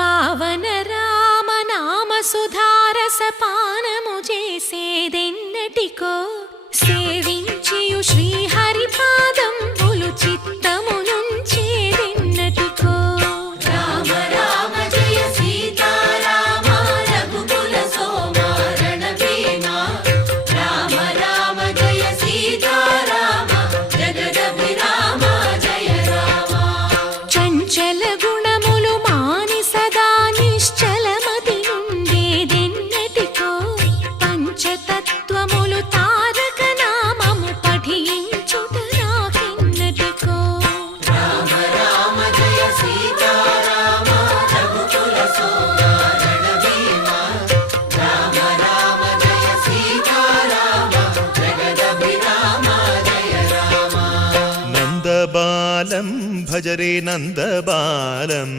పావన రామనామ సుధారసపానము చేసేదెన్నటికో సేవించియు శ్రీహరి పాదంబులు చిత్తమునుంచేదెన్నటికో రామ రామ జయ సీతారామ రఘుకుల సోమ రణభీమ రామ రామ జయ సీతారామ జగదభిరామ జయ రామ చంచల గుణములు మాని సదా నిశ్చలమతి నుండేదెన్నటికో పంచతత్వములు తారక నామము పఠించుట నాకెన్నటికో రామ రామ జయ సీతారామ రఘుకుల సోమ రణభీమ రామ రామ జయ సీతారామ జగదభిరామ జయ రామ నందబాలం భజరే నందబాలం